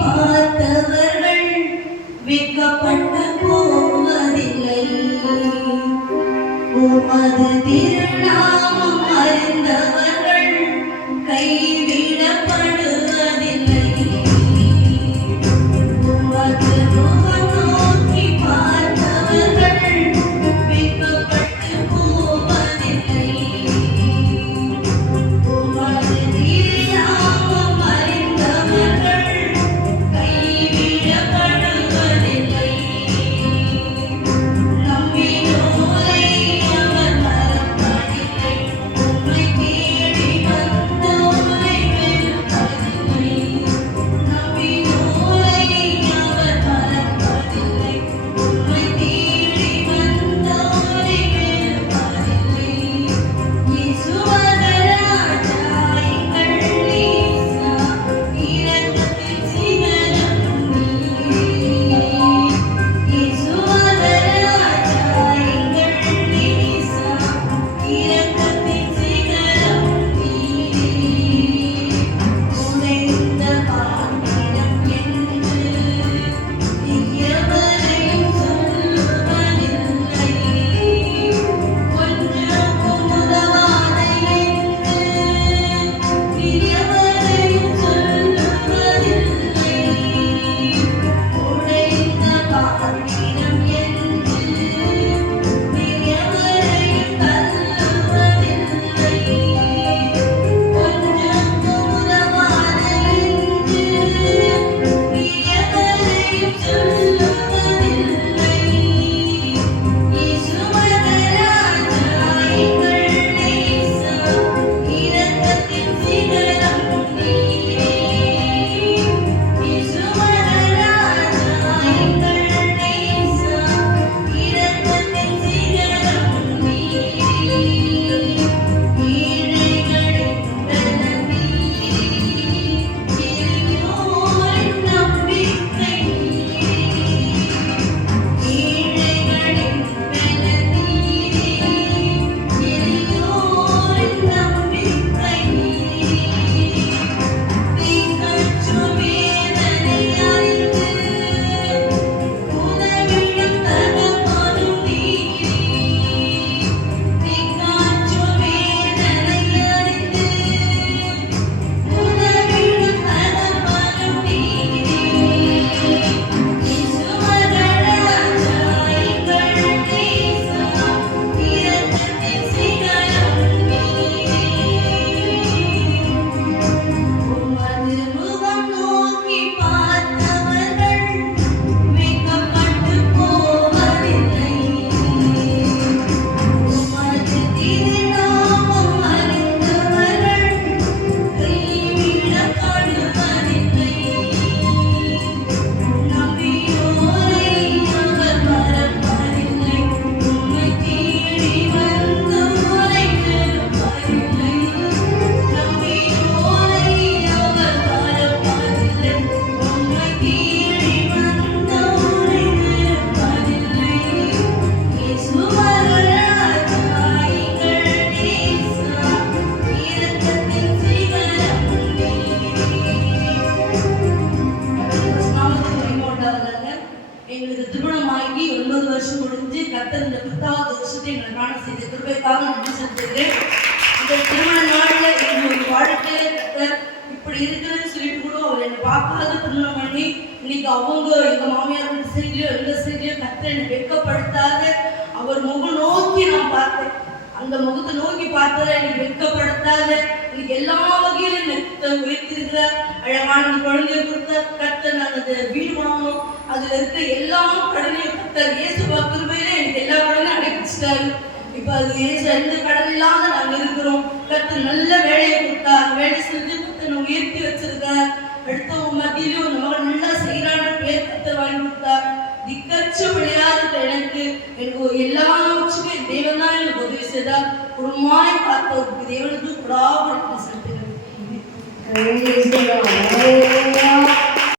பார்த்தவர்கள் வெட்கப்பட்டு போவதில்லை. உமது திருநாமம் அறிந்தவர்கள் கைவிடப்படுவதில்லை. உமது முகம் நோக்கி பார்த்தவர்கள் வெட்கப்பட்டு போவதில்லை. உமது திருநாமம் அறிந்தவர்கள் கைவிடப்படுவதில்லை. நம்பினோரை அவர் மறப்பதில்லை. உம்மை தேடி வந்தோரை வெறுப்பதில்லை. நம்பினோரை அவர் மறப்பதில்லை. உம்மை தேடி வந்தோரை வெறுப்பதில்லை. இயேசுவதராஜா எங்கள் நேசா, இரக்கத்தின் சிகரம் நீரே. இயேசுவதராஜா எங்கள் நேசா, இரக்கத்தின் சிகரம் நீரே. உடைந்த பாத்திரம் என்று எவரையும் சொல்லுவதில்லை. ஒன்றுக்கும் உதவாத என்று எவரையும் சொல்லுவதில்லை. உடைந்த பாத்திரம் என்று எவரையும் தள்ளுவதில்லை. ஒன்றுக்கும் உதவாத என்று எவரையும் சொல்லுவதில்லை. இயேசுவதராஜா எங்கள் நேசா, இரக்கத்தின் சிகரம் நீரே. இயேசுவதராஜா எங்கள் நேசா, இரக்கத்தின் சிகரம் நீரே. ஏழைகளின் பலன் நீரே. எளியோரின் நம்பிக்கை நீரே. ஏழைகளின் பலன் நீரே. எளியோரின் நம்பிக்கை நீரே. திக்கற்றும் வேதனை அறிந்து உதவிடும் தகப்பனும் நீரே. திக்கற்றும் வேதனை அறிந்து உதவிடும் தகப்பனும் நீரே. இயேசுவதராஜா எங்கள் நேசா, இரக்கத்தின் சிகரம் நீரே. உமது முகம் நோக்கி பார்த்தவர்கள் வெட்கப்பட்டு போவதில்லை. உமது திருநாமம் அறிந்தவர்கள் கைவிடப்படுவதில்லை. நம்பினோரை அவர் மறப்பதில்லை. உம்மை தேடி வந்தோரை வெறுப்பதில்லை. நம்பினோரை அவர் மறப்பதில்லை. உம்மை தேடி வந்தோரை வெறுப்பதில்லை. இயேசுவதராஜா எங்கள் நேசா, இரக்கத்தின் சிகரம் நீரே. எங்களுக்கு திருமணமாகி 9 வருஷம் முடிஞ்சு கர்த்தர் இந்த 10வது வருஷத்தை எங்களை காண செய்த கிருபைக்காக நன்றி செலுத்துகிறேன். இந்த திருமண நாளில் எங்களுடைய வாழ்க்கையில கர்த்தர் இப்படி இருக்குதுன்னு சொல்லிட்டு கூட அவர் என்னை பார்க்காத திருமணம் பண்ணி இன்னைக்கு அவங்க எங்க மாமியார் வீட்டு சைட்லயோ எங்க சைட்லயோ கர்த்தர் என்னை வெட்கப்படுத்தாத அவர் முகம் நோக்கி நான் பார்த்தேன். அந்த முகத்தை நோக்கி பார்த்ததை எனக்கு வெட்கப்படுத்தாத இன்னைக்கு எல்லா வகையிலும் என்னை உயர்த்திருக்கிறார். அழகான இந்த குழந்தைய கொடுத்த கர்த்தர், நான் அந்த வீடு வாங்கணும், அதுல இருக்க எல்லா கடனையும் கர்த்தர் இயேசுவா கிருபையில எனக்கு எல்லா கடனையும் அடைப்பிச்சிட்டாரு. இப்ப அது இயேசு எந்த கடன் இல்லாத நாங்க இருக்கிறோம். கர்த்தர் நல்ல வேலையை கொடுத்தார். வேலை செஞ்சு கர்த்தர் உயர்த்தி வச்சிருக்கார். அடுத்தவங்க மத்தியிலும் இந்த மகன் நல்லா செய்யறான்னு பேர் கர்த்தர் வாங்கி கொடுத்தார். திக்கச்சபடியாக எனக்கு எல்லாவற்றுக்கும் என் தேவன் தான் எனக்கு உதவி செய்தார். குடும்பமாய் பார்த்த தேவனுக்கு கூடாது செலுத்துகிறேன்.